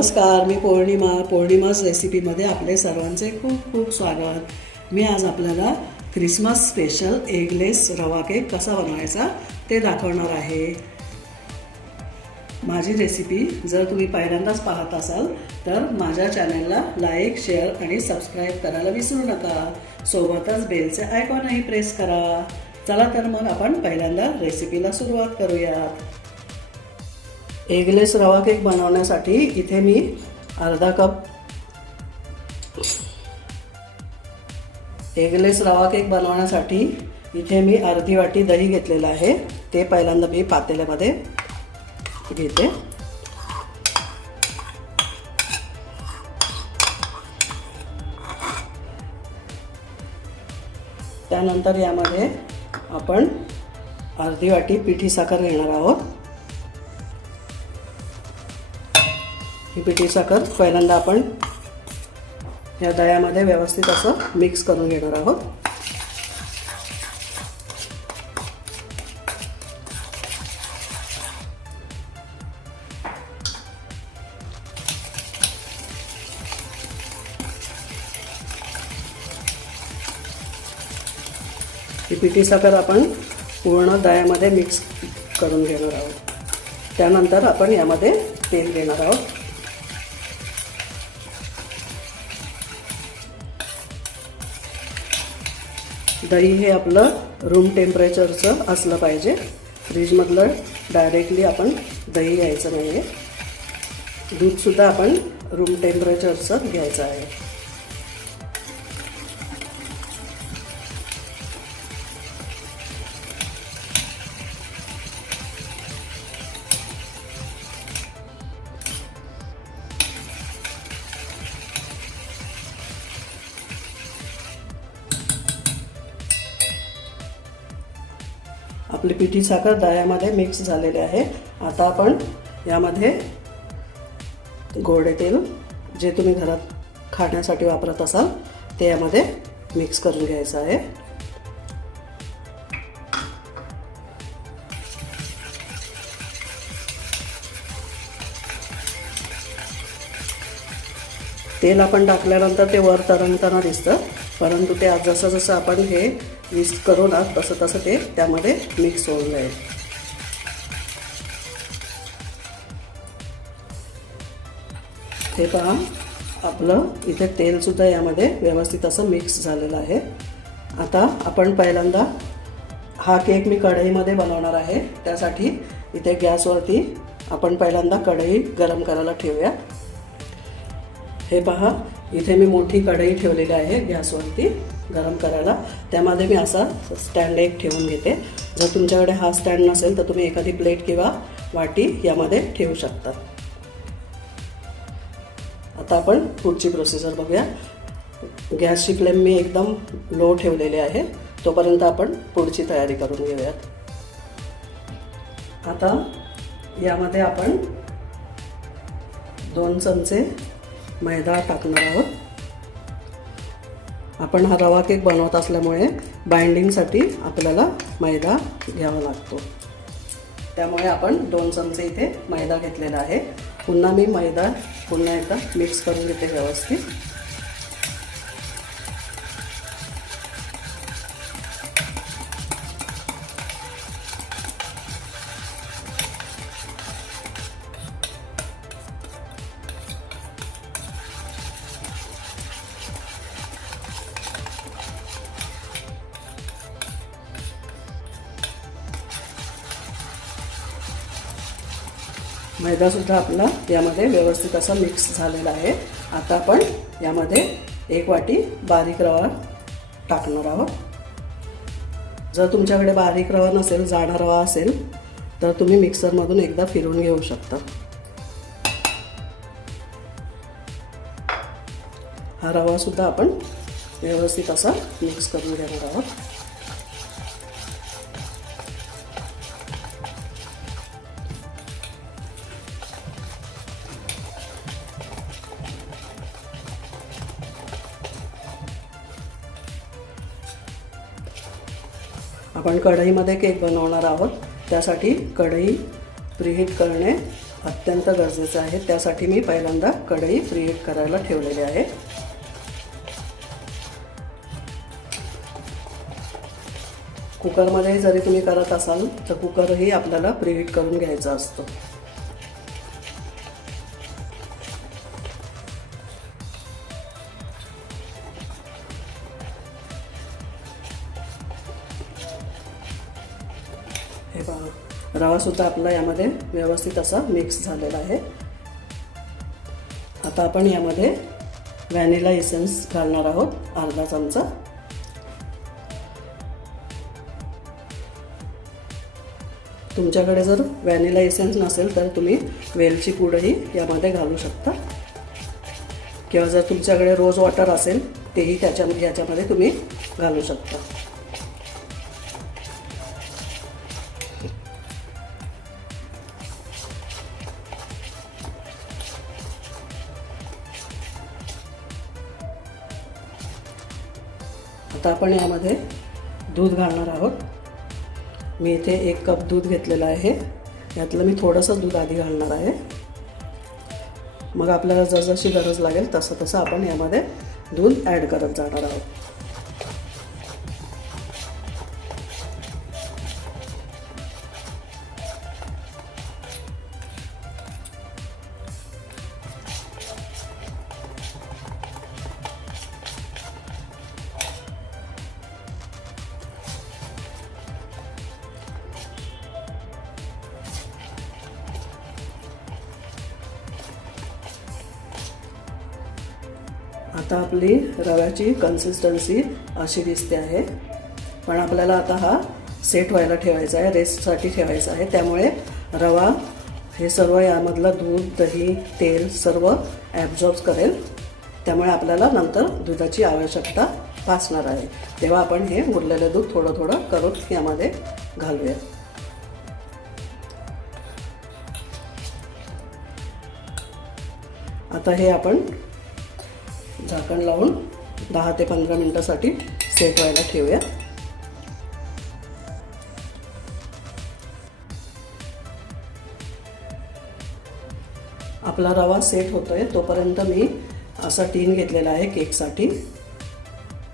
नमस्कार मी पौर्णिमा पौर्णिमास रेसिपीमध्ये आपले सर्वांचे खूप खूप स्वागत. मी आज आपल्याला ख्रिसमस स्पेशल एगलेस रवा केक कसा बनवायचा ते दाखवणार आहे. माझी रेसिपी जर तुम्ही पहिल्यांदाच पाहत असाल तर माझ्या चॅनलला लाईक शेअर आणि सबस्क्राईब करायला विसरू नका. सोबतच बेलचे आयकॉनही प्रेस करा. चला तर मग आपण पहिल्यांदा रेसिपीला सुरुवात करूयात. एगलेस रवा केक बनवण्यासाठी इथे मी अर्धा कप एगलेस रवा केक बनवण्यासाठी इथे मी अर्धी वाटी दही घेतलेलं आहे. ते पहिल्यांदा मी पातेल्यामध्ये घेते. त्यानंतर यामध्ये आपण अर्धी वाटी पिठी साखर घेणार आहोत. ही पिठी साखर पहिल्यांदा आपण या दह्यामध्ये व्यवस्थित असं मिक्स करून घेणार आहोत. ही पिठी साखर आपण पूर्ण दह्यामध्ये मिक्स करून घेणार आहोत. त्यानंतर आपण यामध्ये तेल घेणार आहोत. दही हे आपलं रूम टेम्परेचरचं असलं पाहिजे. फ्रीजमधलं डायरेक्टली आपण दही घ्यायचं नाही आहे दूधसुद्धा आपण रूम टेम्परेचरचं घ्यायचं आहे. पिठी साखर दह्यामध्ये मिक्स झालेले आहे. आता आपण यामध्ये गोडे तेल जे तुम्ही घरात खाण्यासाठी वापरत असाल ते यामध्ये मिक्स करून घ्यायचं आहे. तेल आपण टाकल्यानंतर ते वर तरंगताना दिसतं परंतु ते आज जसं जसं आपण हे मिक्स करू ना तसं तसं ते त्यामध्ये मिक्स होऊन जाईल. हे पहा आपलं इथे तेलसुद्धा यामध्ये व्यवस्थित असं मिक्स झालेलं आहे. आता आपण पहिल्यांदा हा केक मी कढईमध्ये बनवणार आहे. त्यासाठी इथे गॅसवरती आपण पहिल्यांदा कढई गरम करायला ठेवूया. हे पहा इथे मी मोठी कढई ठेवलेली आहे गॅसवरती. गरम करायला. त्यामध्ये मी असा स्टँड एक ठेवून घेते. जर तुमच्याकडे हा स्टँड नसेल तर तुम्ही एखादी प्लेट किंवा वाटी यामध्ये ठेवू शकता. आता आपण पुढची प्रोसिजर बघूया. गॅसची फ्लेम मी एकदम लो ठेवलेली आहे. तोपर्यंत आपण पुढची तयारी करून घेऊयात. आता यामध्ये आपण दोन चमचे मैदा टाकणार आहोत. आपण हा रवा केक बनवत असल्यामुळे बाइंडिंगसाठी आपल्याला मैदा घ्यावा लागतो. त्यामुळे आपण दोन चमचे इथे मैदा घेतलेला आहे. पुन्हा मी मैदा पुन्हा एकदा मिक्स करून घेते व्यवस्थित. मैदासुद्धा आपला यामध्ये व्यवस्थित असा मिक्स झालेला आहे. आता आपण यामध्ये एक वाटी बारीक रवा टाकणार आहोत. जर तुमच्याकडे बारीक रवा नसेल जाडा रवा असेल तर तुम्ही मिक्सरमधून एकदा फिरवून घेऊ शकता. हा रवासुद्धा आपण व्यवस्थित असा मिक्स करून घेणार आहोत. आपण कढईमध्ये केक बनवणार आहोत. त्यासाठी कढई प्रिहीट करणे अत्यंत गरजेचं आहे. त्यासाठी मी पहिल्यांदा कढई प्रिहीट करायला ठेवलेली आहे. कुकरमध्ये जरी तुम्ही करत असाल तर कुकरही आपल्याला प्रिहीट करून घ्यायचा असतो. हे पहा. रवासुद्धा आपला यामध्ये व्यवस्थित असा मिक्स झालेला आहे. आता आपण यामध्ये व्हॅनिला इसेन्स घालणार आहोत अर्धा चमचा. तुमच्याकडे जर व्हॅनिला इसेन्स नसेल तर तुम्ही वेलची पूडही यामध्ये घालू शकता. किंवा जर तुमच्याकडे रोज वॉटर असेल तेही त्याच्यामध्ये याच्यामध्ये तुम्ही घालू शकता. आपण यामध्ये दूध घालणार आहोत. मी इथे एक कप दूध घेतलेलं आहे. यातलं मी थोडंसं दूध आधी घालणार आहे. मग आपल्याला जसजशी गरज लागेल तसं तसं आपण यामध्ये दूध ॲड करत जाणार आहोत. आता आपली रव्याची कन्सिस्टन्सी अशी दिसते आहे. पण आपल्याला आता हा सेट व्हायला ठेवायचा आहे रेस्टसाठी ठेवायचा आहे. त्यामुळे रवा हे सर्व यामधलं दूध दही तेल सर्व ॲब्झॉर्ब करेल. त्यामुळे आपल्याला नंतर दुधाची आवश्यकता भासणार आहे. तेव्हा आपण हे उरलेलं दूध थोडं थोडं करून यामध्ये घालूया. आता हे आपण झाकण लावून दहा ते पंधरा मिनटासाठी सेट व्हायला ठेवूया. आपला रवा सेट होतोय तोपर्यंत मी असा टीन घेतलेला आहे केकसाठी.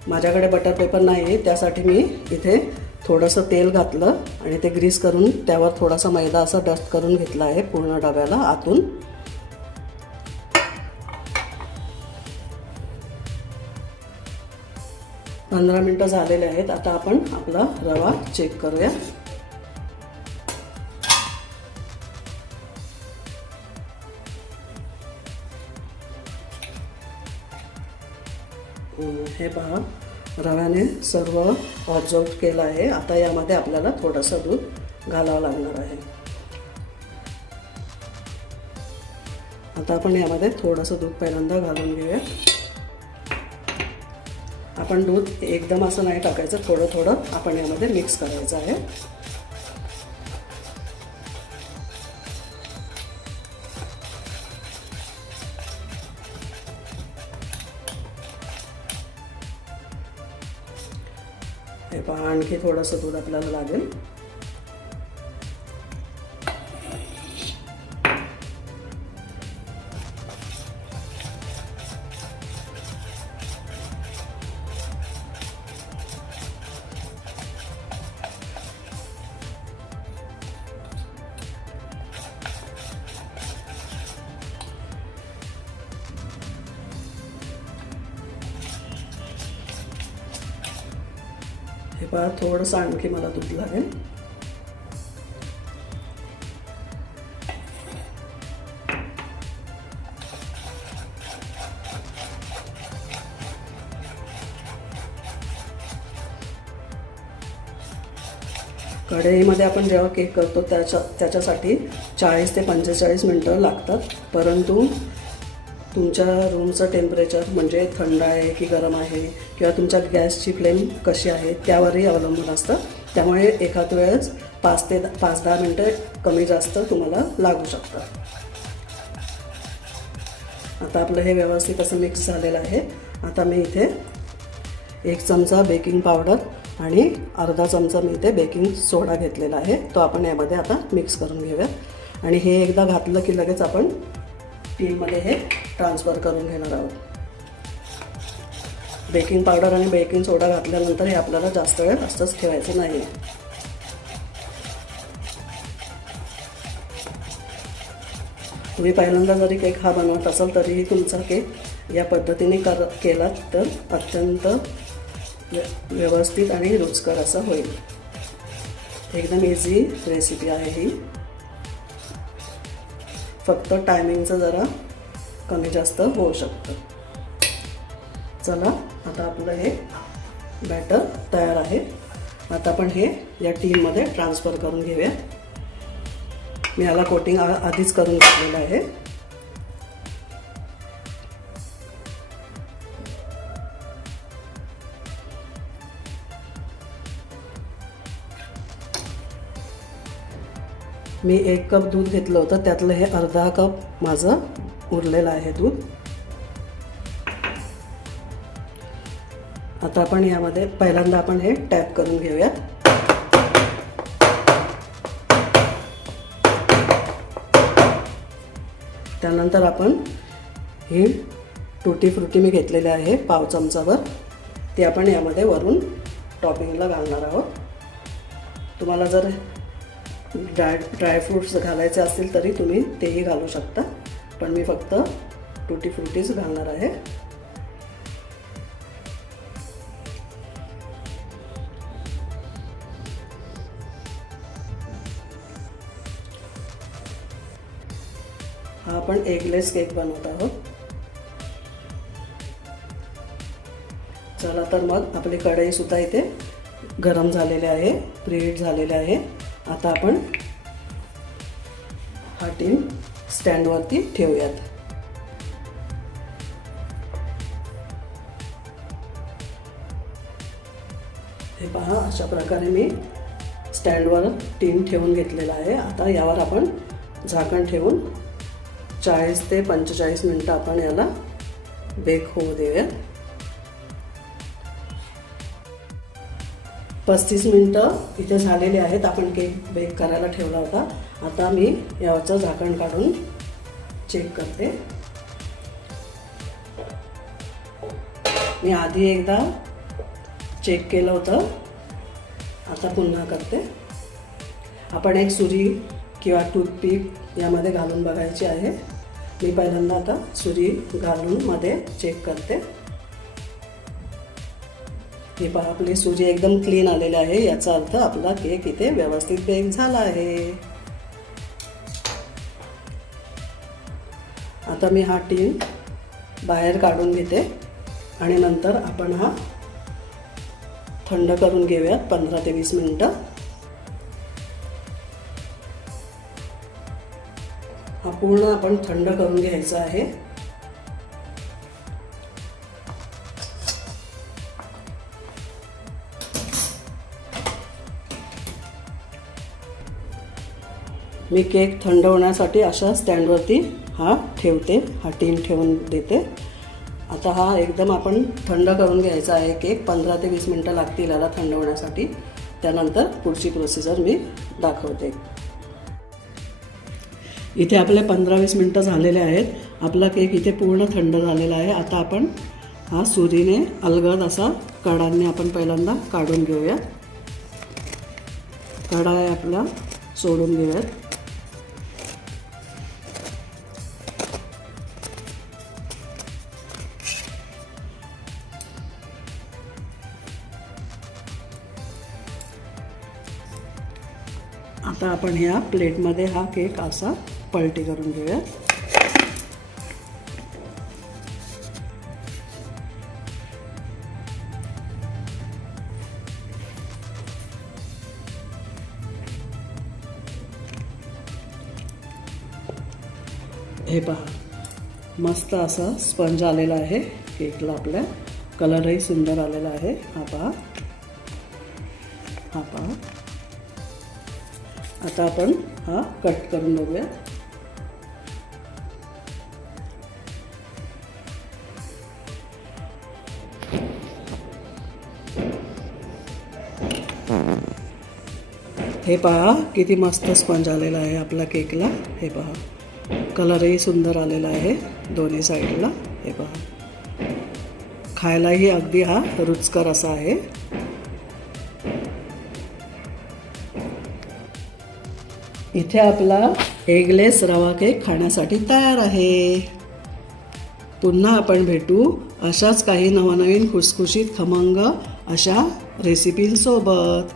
माझ्याकडे बटर पेपर नाही आहे त्यासाठी मी इथे थोडंसं तेल घातलं आणि ते ग्रीस करून त्यावर थोडासा मैदा असा डस्ट करून घेतला आहे पूर्ण डब्याला आतून. पंधरा मिनटं झालेले आहेत. आता आपण आपला रवा चेक करूया. हे पहा रव्याने सर्व ऑब्झर्व केलं आहे. आता यामध्ये आपल्याला थोडंसं दूध घालावं लागणार आहे. आता आपण यामध्ये थोडंसं दूध पहिल्यांदा घालून घेऊया. आपण दूध एकदम असं नाही टाकायचं थोडं थोडं आपण यामध्ये मिक्स करायचं आहे. हे पहा आणखी थोडंसं दूध आपल्याला लागेल. हे पहा थोडंसं आणखी मला दूध लागेल. कढईमध्ये आपण जेव्हा केक करतो त्याच्या त्याच्यासाठी चाळीस ते पंचेचाळीस मिनटं लागतात. परंतु तुमच्या रूमचं टेम्परेचर म्हणजे थंड आहे की गरम आहे किंवा तुमच्या गॅसची फ्लेम कशी आहे त्यावरही अवलंबून असतं. त्यामुळे एखाद वेळेस पाच ते पाच दहा मिनटं कमी जास्त तुम्हाला लागू शकतं. आता आपलं हे व्यवस्थित असं मिक्स झालेलं आहे. आता मी इथे एक चमचा बेकिंग पावडर आणि अर्धा चमचा मी इथे बेकिंग सोडा घेतलेला आहे. तो आपण यामध्ये आता मिक्स करून घेऊया. आणि हे एकदा घातलं की लगेच आपण स्टीममध्ये हे ट्रान्सफर करून घेणार आहोत. बेकिंग पावडर आणि बेकिंग सोडा घातल्यानंतर हे आपल्याला जास्त वेळ असंच ठेवायचं नाही तुम्ही पहिल्यांदा जरी केक हा बनवत असाल तरीही तुमचा केक या पद्धतीने कर केलात तर अत्यंत व्य- व्यवस्थित आणि रुचकर असा होईल. एकदम इझी रेसिपी आहे ही. फक्त टायमिंगचं जरा कमी जास्त होऊ शकतं. चला आता आपलं हे बॅटर तयार आहे. आता आपण हे या टीममध्ये ट्रान्सफर करून घेऊया. मी याला कोटिंग आ- आधीच करून घेतलेलं आहे. मी एक कप दूध घेतलं होतं त्यातलं हे अर्धा कप माझं उरलेलं आहे दूध. आता आपण यामध्ये पहिल्यांदा आपण हे टॅप करून घेऊयात त्यानंतर आपण ही टुटी फ्रुटी मी घेतलेली आहे पाव चमचावर. ती आपण यामध्ये वरून टॉपिंगला घालणार आहोत. तुम्हाला जर ड्राय ड्रायफ्रूट्स घालायचे असतील तरी तुम्ही तेही घालू शकता. पण मी फक्त टुटी फ्रुटीज घालणार आहे. हा आपण एगलेस केक बनवत आहोत. चला तर मग आपली कढई सुद्धा इथे गरम झालेले आहे प्रीहीट झालेले आहे. आता आपण हा टीम स्टँडवरती ठेवूयात. हे पहा अशा प्रकारे मी स्टँडवर टीम ठेवून घेतलेला आहे. आता यावर आपण झाकण ठेवून चाळीस ते पंचेचाळीस मिनटं आपण याला बेक होऊ देऊयात. पस्तीस मिनटं इथे झालेले आहेत. आपण केक बेक करायला ठेवला होता. आता मी यावरचं झाकण काढून चेक करते. मी आधी एकदा चेक केलं होतं. आता पुन्हा करते. आपण एक सुरी किंवा टूथपिक यामध्ये घालून बघायची आहे. मी पहिल्यांदा आता सुरी घालून मध्ये चेक करते. हे पहा आपली सुजी एकदम क्लीन आलेली आहे. याचा अर्थ आपला केक इथे व्यवस्थित बेक झाला आहे. आता मी हा टीन बाहेर काढून घेते आणि नंतर आपण हा थंड करून घेऊयात पंधरा ते वीस मिनटं. हा पूर्ण आपण थंड करून घ्यायचा आहे. मी केक थंड होण्यासाठी अशा स्टँडवरती हा ठेवते हा टीन ठेवून देते. आता हा एकदम आपण थंड करून घ्यायचा आहे केक पंधरा ते वीस मिनटं लागतील याला थंड होण्यासाठी त्यानंतर पुढची प्रोसिजर मी दाखवते. इथे आपले पंधरा वीस मिनटं झालेले आहेत. आपला केक इथे पूर्ण थंड झालेला आहे. आता आपण हा सुरीने अलगद असा कडांनी आपण पहिल्यांदा काढून घेऊयात कडा आहे आपला सोडून घेऊयात आता आपण ह्या प्लेटमध्ये हा केक असा पलटी करून घेऊयात हे पहा मस्त असा स्पंज आलेला आहे केकला आपल्या. कलरही सुंदर आलेला आहे. हा पहा. हा पहा. आता आपण हा कट करून बघूया. हे पहा किती मस्त स्पंज आलेला आहे आपला केकला. हे पहा कलरही सुंदर आलेला आहे दोन्ही साईडला. हे पहा. खायलाही अगदी हा रुचकर असा आहे. इथे आपला एगलेस रवा केक खाण्यासाठी तयार आहे. पुन्हा आपण भेटू अशाच काही नवनवीन खुसखुशीत खमंग अशा रेसिपींसोबत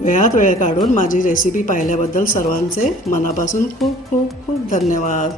वेळात वेळ काढून माझी रेसिपी पाहिल्याबद्दल सर्वांचे मनापासून खूप खूप खूप धन्यवाद.